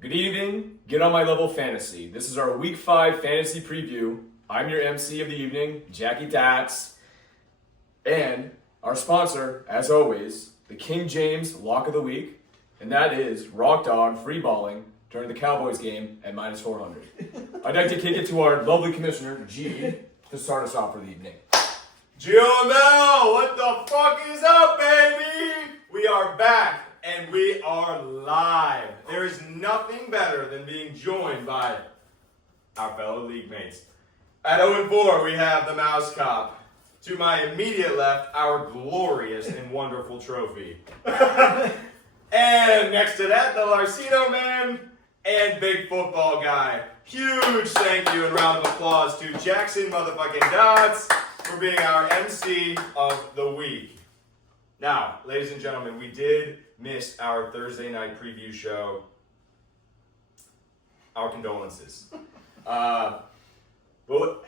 Good evening, Get on My Level Fantasy. This is our Week 5 Fantasy Preview. I'm your MC of the evening, Jackie Tats. And our sponsor, as always, the King James Lock of the Week. And that is Rock Dog free balling during the Cowboys game at minus 400. I'd like to kick it to our lovely commissioner, G, to start us off for the evening. GOML, what the fuck is up, baby? We are back. And we are live. There is nothing better than being joined by our fellow league mates. At 0-4, we have the Mouse Cop. To my immediate left, our glorious and wonderful trophy. And next to that, the Larcino Man and Big Football Guy. Huge thank you and round of applause to Jackson motherfucking Dots for being our MC of the week. Now, ladies and gentlemen, we did miss our Thursday night preview show. Our condolences. Well,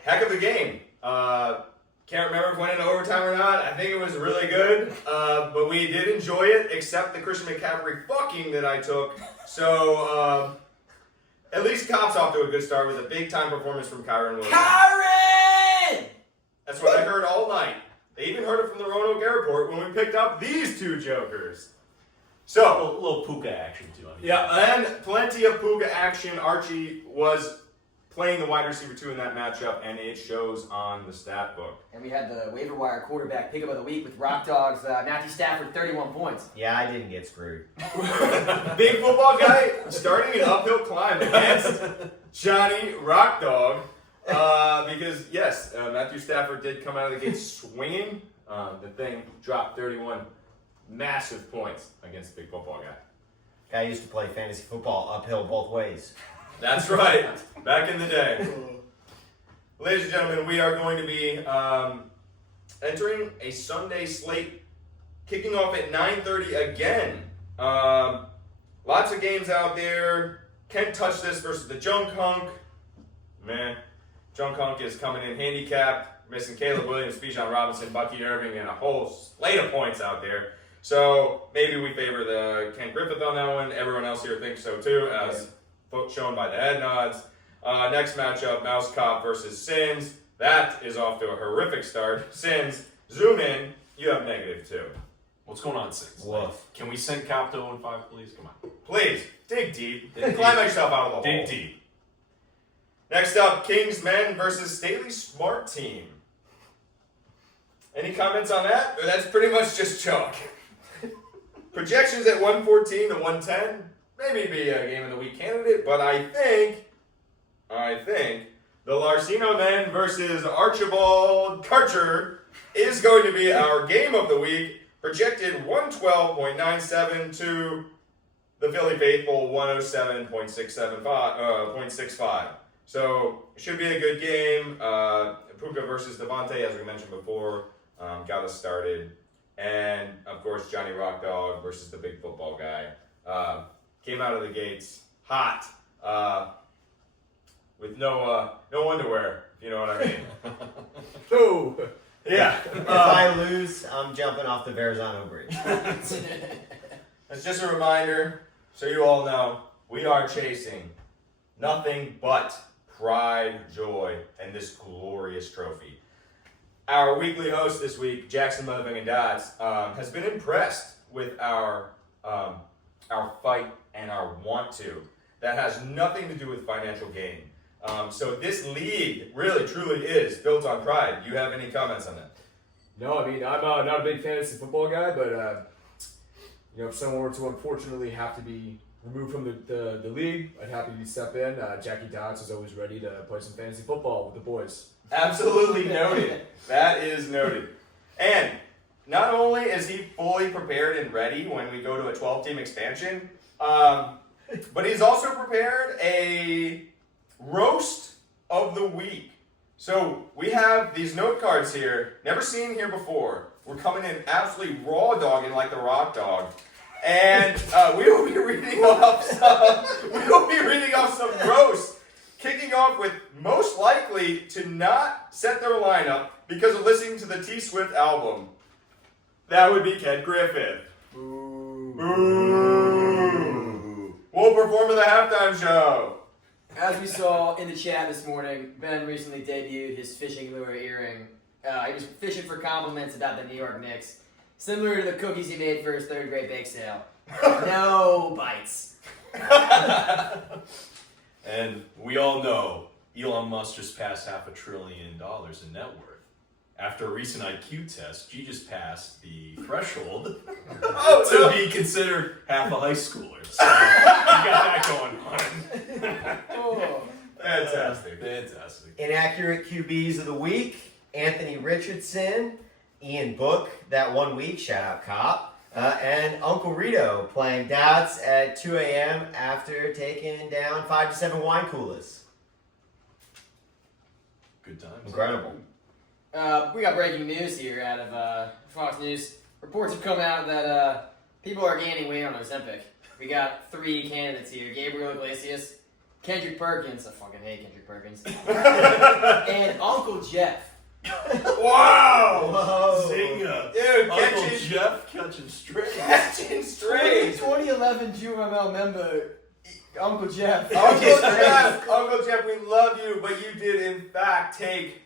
heck of a game. Can't remember if it went into overtime or not. I think it was really good. But we did enjoy it, except the Christian McCaffrey fucking that I took. So, at least Cops off to a good start with a big-time performance from Kyron Williams. Kyron! That's what I heard all night. They even heard it from the Roanoke Airport when we picked up these two jokers. So, A little Puka action too. yeah, and plenty of Puka action. Archie was playing the wide receiver 2 in that matchup, and it shows on the stat book. And we had the waiver wire quarterback pickup of the week with Rock Dog's Matthew Stafford, 31 points. Yeah, I didn't get screwed. Big Football Guy starting an uphill climb against Johnny Rock Dog. Because, yes, Matthew Stafford did come out of the gate swinging. The thing dropped 31 massive points against Big Football Guy. I used to play fantasy football uphill both ways. That's right. Back in the day. Ladies and gentlemen, we are going to be entering a Sunday slate, kicking off at 9:30 again. Lots of games out there. Can't touch this versus the Junk Hunk. Man, Junk Hunk is coming in handicapped, missing Caleb Williams, Bijan Robinson, Bucky Irving, and a whole slate of points out there. So maybe we favor the Ken Griffith on that one. Everyone else here thinks so too, as shown by the head nods. Next matchup, Mouse Cop versus Sins. That is off to a horrific start. Sins, zoom in. You have -2. What's going on, Six? Woof. Can we send Cop to 0-5, please? Come on. Please, dig deep. Dig Climb deep. yourself out of the hole. Dig deep. Next up, Kings Men versus Staley Smart Team. Any comments on that? Or that's pretty much just chalk. Projections at 114 to 110. Maybe be a game of the week candidate, but I think the Larcino Men versus Archibald Karcher is going to be our game of the week. Projected 112.97 to the Philly Faithful 107.65. So it should be a good game. Puka versus Devontae, as we mentioned before, got us started. And, of course, Johnny Rock Dog versus the Big Football Guy. Came out of the gates hot with no underwear, if you know what I mean. Oh, Yeah. If I lose, I'm jumping off the Verrazano Bridge. That's just a reminder, so you all know, we are chasing nothing but pride, joy, and this glorious trophy. Our weekly host this week, Jackson Motherfucking Dots, has been impressed with our fight and our want to. That has nothing to do with financial gain. So this league really, truly is built on pride. Do you have any comments on that? no, I mean, I'm not a big fantasy football guy, but, if someone were to unfortunately have to be removed from the league, I'd happily step in. Jackie Dots is always ready to play some fantasy football with the boys. Absolutely noted. That is noted. And not only is he fully prepared and ready when we go to a 12-team expansion, but he's also prepared a roast of the week. So we have these note cards here, never seen here before. We're coming in absolutely raw dogging like the Rock Dog. And we will be reading off some roasts, kicking off with most likely to not set their lineup because of listening to the T Swift album. That would be Ken Griffith. Ooh. Ooh. will perform at the halftime show. As we saw in the chat this morning, Ben recently debuted his fishing lure earring. He was fishing for compliments about the New York Knicks, similar to the cookies he made for his third grade bake sale. No bites. And we all know Elon Musk just passed $500 billion in net worth. After a recent IQ test, G just passed the threshold to be considered half a high schooler. So you got that going on. Oh. Fantastic. Fantastic. Inaccurate QBs of the week: Anthony Richardson, Ian Book, that 1 week, shout out Cop, and Uncle Rito playing dots at 2 a.m. after taking down 5 to 7 wine coolers. Good times. Incredible. We got breaking news here out of Fox News. Reports have come out that people are gaining weight on Ozempic. We got 3 candidates here: Gabriel Iglesias, Kendrick Perkins. I fucking hate Kendrick Perkins. And Uncle Jeff. Wow! Whoa. Zinga. Dude, Uncle catching Jeff catching strays. strays. 2011 GOML member, Uncle Jeff. Uncle Jeff, we love you, but you did in fact take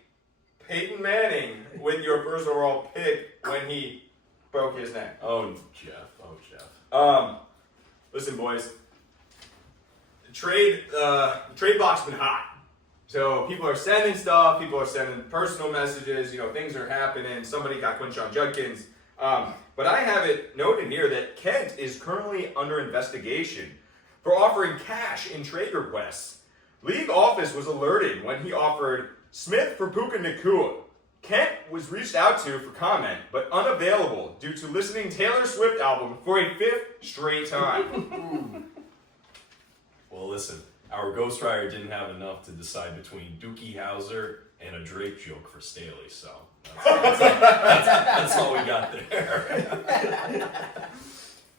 Peyton Manning with your first overall pick when he broke his neck. Oh, Jeff. Listen, boys. The trade block's been hot. So people are sending stuff. People are sending personal messages. You know, things are happening. Somebody got Quinshon Judkins. But I have it noted here that Kent is currently under investigation for offering cash in trade requests. League office was alerted when he offered Smith for Puka Nacua. Kent was reached out to for comment, but unavailable due to listening Taylor Swift album for a 5th straight time. Well, listen, our ghostwriter didn't have enough to decide between Dookie Howser and a Drake joke for Staley, so that's all we got there.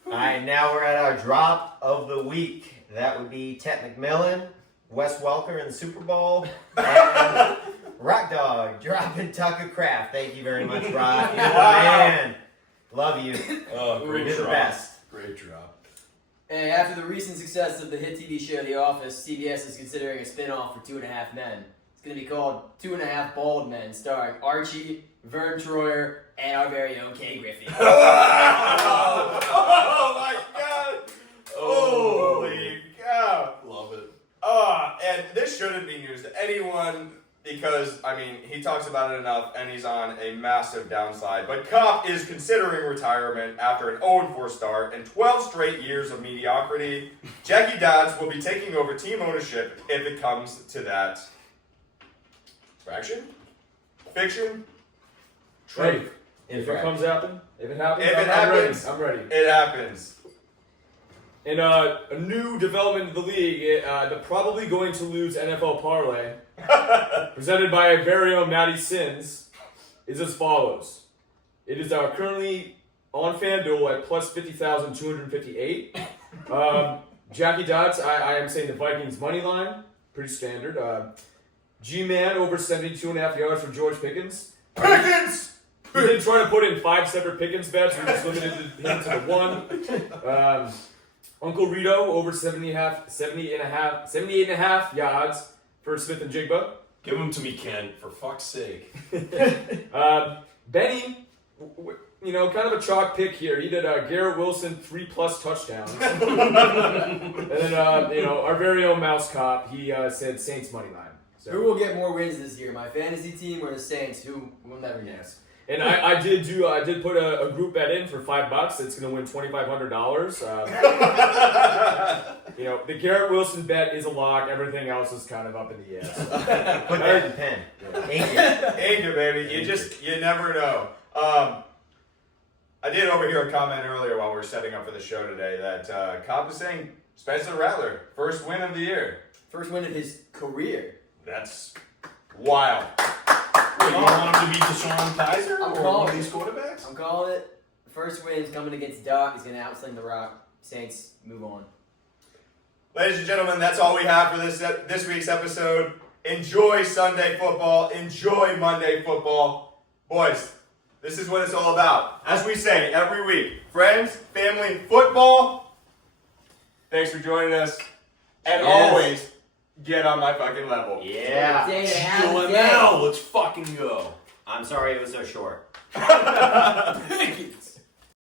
All right, now we're at our drop of the week. That would be Tet McMillan, Wes Welker in the Super Bowl, and Rock Dog dropping Tucker Craft. Thank you very much, Rock. You're the man. Love you. Oh, great You're drop. the best. Great drop. Hey, after the recent success of the hit TV show The Office, CBS is considering a spin-off for 2.5 Men. It's going to be called 2.5 Bald Men, starring Archie, Vern Troyer, and our very own Kay Griffey. Oh my God! Holy cow! Love it. And this shouldn't be news to anyone because, I mean, he talks about it enough and he's on a massive downside. But Kopp is considering retirement after an 0-4 start and 12 straight years of mediocrity. Jackie Dodds will be taking over team ownership if it comes to that. Fraction? Fiction? Hey, Truth. if it comes happen, if it happens, If it I'm happens, ready. I'm ready. It happens. In a new development of the league, the probably going to lose NFL parlay, presented by our very own Matty Sins, is as follows. It is currently on FanDuel at plus 50,258. Jackie Dodds, I am saying the Vikings money line, pretty standard. G-Man over 72.5 yards for George Pickens. Pickens! He did try to put in 5 separate Pickens bets. We just limited him to the one. Uncle Rito over 78.5 yards for Smith and Jigba. Give them to me, Ken, for fuck's sake. Benny, kind of a chalk pick here. He did Garrett Wilson 3+ touchdowns. And then, our very own Mouse Cop, he said Saints money line. So. Who will get more wins this year, my fantasy team or the Saints? Who will never guess? And I did put a group bet in for $5. It's going to win $2,500. The Garrett Wilson bet is a lock. Everything else is kind of up in the air. Put that in pen. Thank you. Thank you, baby. You never know. I did overhear a comment earlier while we were setting up for the show today that Cobb was saying Spencer Rattler, first win of the year. First win of his career. That's wild. Wait, you want him to beat Deshaun Kaiser I'm or calling one of it. these quarterbacks? I'm calling it. First win's coming against Doc. He's going to outsling the Rock. Saints, move on. Ladies and gentlemen, that's all we have for this week's episode. Enjoy Sunday football. Enjoy Monday football. Boys, this is what it's all about. As we say every week, friends, family, football. Thanks for joining us. And Yes. always, get on my fucking level. Yeah. Day to have a day. GOML, let's fucking go. I'm sorry it was so short. Thank you.